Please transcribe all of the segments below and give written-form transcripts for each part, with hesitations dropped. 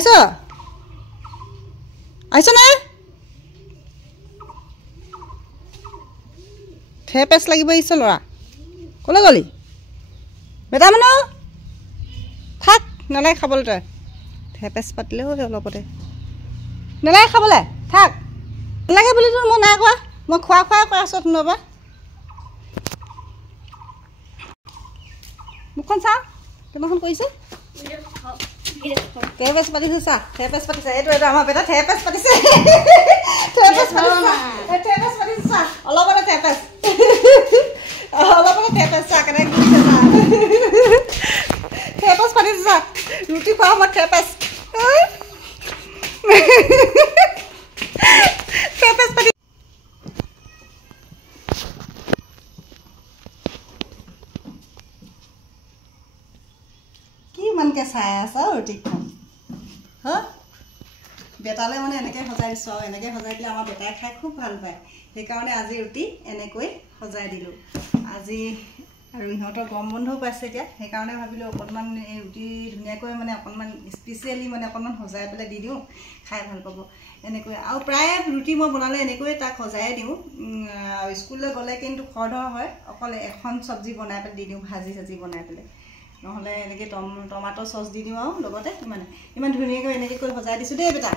আহিছ আহিছনে থেপেচ লাগিব আহিছ ল'ৰা ক'লৈ গ'লি বেটা মানুহ থাক নালাগে খাবলৈ তই থেপেচ পাতিলে হ'ল অলপতে নালাগে খাবলৈ থাক নালাগে বুলি তোৰ মই নাই কোৱা মই খোৱা কৈ আছোঁ তোৰ পৰা মুখখন চা কেনেখন কৰিছে থেপেচ পাতিছে চা থেপেচ পাতিছে এইটো আমাৰ বেটা থেপেচ পাতিছে থেপেচ পাতিছে চা অলপতে থেপেচ চা কেনেকৈ কৰিছে চা থেপেচ পাতিছে চা ৰুটি খোৱা সময়ত থেপেচ থেপেচ পাতি কি ইমানকৈ চাই আছা ৰুটিখন হা বেটালৈ মানে এনেকৈ সজাই দিছোঁ আৰু এনেকৈ সজাই দিলে আমাৰ বেটাই খাই খুব ভাল পায় সেইকাৰণে আজি ৰুটি এনেকৈ সজাই দিলোঁ আজি আৰু ইহঁতৰ গৰম বন্ধও পাইছে এতিয়া সেইকাৰণে ভাবিলোঁ অকণমান এই ৰুটি ধুনীয়াকৈ মানে অকণমান স্পেচিয়েলি মানে অকণমান সজাই পেলাই দি দিওঁ খাই ভাল পাব এনেকৈ আৰু প্ৰায় ৰুটি মই বনালে এনেকৈ তাক সজাই দিওঁ স্কুললৈ গ'লে কিন্তু খৰধৰ হয় অকল এখন চব্জি বনাই পেলাই দি দিওঁ ভাজি চাজি বনাই পেলাই নহ'লে এনেকৈ টমাটো চচ দি দিওঁ আৰু লগতে ইমান ধুনীয়াকৈ এনেকৈ কৰি সজাই দিছোঁ দেই বেটা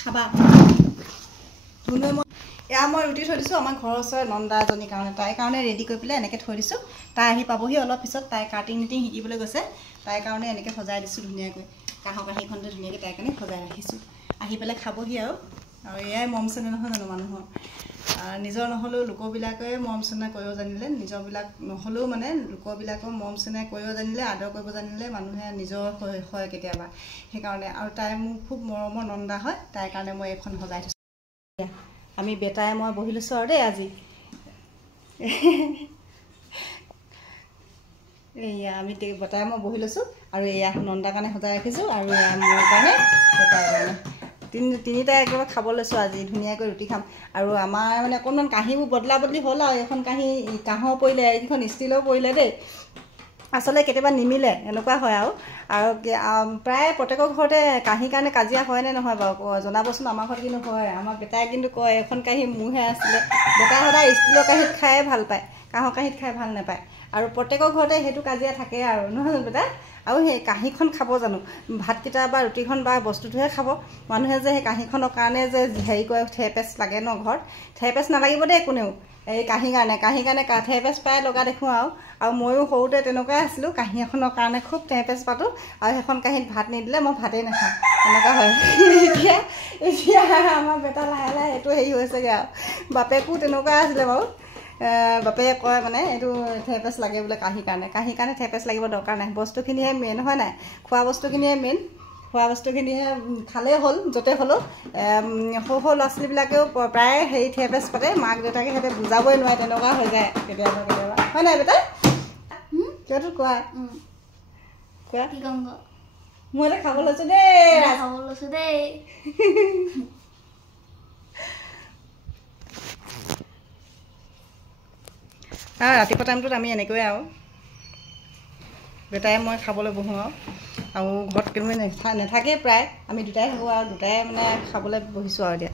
খাবা ধুনীয়া এয়া মই ৰুটি থৈ দিছোঁ আমাৰ ঘৰৰ ওচৰৰ নন্দা এজনীৰ কাৰণে তাইৰ কাৰণে ৰেডি কৰি পেলাই এনেকৈ থৈ দিছোঁ তাই আহি পাবহি অলপ পিছত তাই কাটিং নিটিং শিকিবলৈ গৈছে তাইৰ কাৰণে এনেকৈ সজাই দিছোঁ ধুনীয়াকৈ কাঁহৰ কাঁহীখনতে ধুনীয়াকৈ তাইৰ কাৰণে সজাই ৰাখিছোঁ আহি পেলাই খাবহি আৰু এয়াই মৰম চেনেহ নহয় জানো মানুহৰ নিজৰ নহ'লেও লোকবিলাকে মৰম চেনেহ কৰিব জানিলে নিজৰবিলাক নহ'লেও মানে লোকবিলাকৰ মৰম চেনেহ কৰিব জানিলে আদৰ কৰিব জানিলে মানুহে নিজৰ হয় কেতিয়াবা সেইকাৰণে আৰু তাই মোৰ খুব মৰমৰ নন্দা হয় তাইৰ কাৰণে মই এইখন সজাই থৈছোঁ আমি বেটাই মই বহি লৈছোঁ আৰু দেই আজি এয়া আমি বেটাই মই বহি লৈছোঁ আৰু এয়া নন্দাৰ কাৰণে সজাই ৰাখিছোঁ আৰু এয়া মোৰ কাৰণে বেটাৰ কাৰণে তিনিটাই একেবাৰে খাব লৈছোঁ আজি ধুনীয়াকৈ ৰুটি খাম আৰু আমাৰ মানে অকণমান কাঁহীবোৰ বদলা বদলি হ'ল আৰু এখন কাঁহী কাঁহৰ পৰিলে এইকেইখন ষ্টিলৰ পৰিলে দেই আচলতে কেতিয়াবা নিমিলে এনেকুৱা হয় আৰু প্ৰায় প্ৰত্যেকৰ ঘৰতে কাঁহীৰ কাৰণে কাজিয়া হয়নে নহয় বাৰু জনাবচোন আমাৰ ঘৰত কিন্তু হয় আমাৰ বেটাই কিন্তু কয় এখন কাঁহী মোৰহে আছিলে বেটাই সদায় ষ্টিলৰ কাঁহীত খায়ে ভাল পায় কাঁহৰ কাঁহীত খাই ভাল নাপায় আৰু প্ৰত্যেকৰ ঘৰতে সেইটো কাজিয়া থাকে আৰু নহয় জানো বেটা আৰু সেই কাঁহীখন খাব জানো ভাতকেইটা বা ৰুটিখন বা বস্তুটোহে খাব মানুহে যে সেই কাঁহীখনৰ কাৰণে যে হেৰি কৰে থেপেচ লাগে ন ঘৰত থেপেচ নালাগিব দেই কোনেও এই কাঁহীৰ কাৰণে থেপেচ প্ৰায় লগা দেখোঁ আৰু ময়ো সৰুতে তেনেকুৱাই আছিলোঁ কাঁহী এখনৰ কাৰণে খুব থেপেচ পাতোঁ আৰু সেইখন কাঁহীত ভাত নিদিলে মই ভাতেই নাখাওঁ এনেকুৱা হয় এতিয়া আমাৰ বেটা লাহে লাহে এইটো হেৰি হৈছেগৈ আৰু বাপেকো তেনেকুৱা আছিলে বাৰু বাপেকে কয় মানে এইটো থেপেচ লাগে বোলে কাঁহীৰ কাৰণে থেপেচ লাগিব দৰকাৰ নাই বস্তুখিনিহে মেইন হয় নাই খোৱা বস্তুখিনিহে মেইন খোৱা বস্তুখিনিহে খালেই হ'ল য'তে হ'লেও সৰু ল'ৰা ছোৱালীবিলাকেও প্ৰায় হেৰি থেপেচ পাতে মাক দেউতাকে সিহঁতে বুজাবই নোৱাৰে তেনেকুৱা হৈ যায় কেতিয়াবা হয় নাই বেটা কিয়তো কোৱা মই এতিয়া খাব লৈছোঁ দেই ৰাতিপুৱা টাইমটোত আমি এনেকৈয়ে আৰু বেটাই মই খাবলৈ বহোঁ আৰু ঘৰত কোনোবাই নাথাকেই প্ৰায় আমি দুটাই থাকোঁ আৰু দুটাই মানে খাবলৈ বহিছোঁ আৰু এতিয়া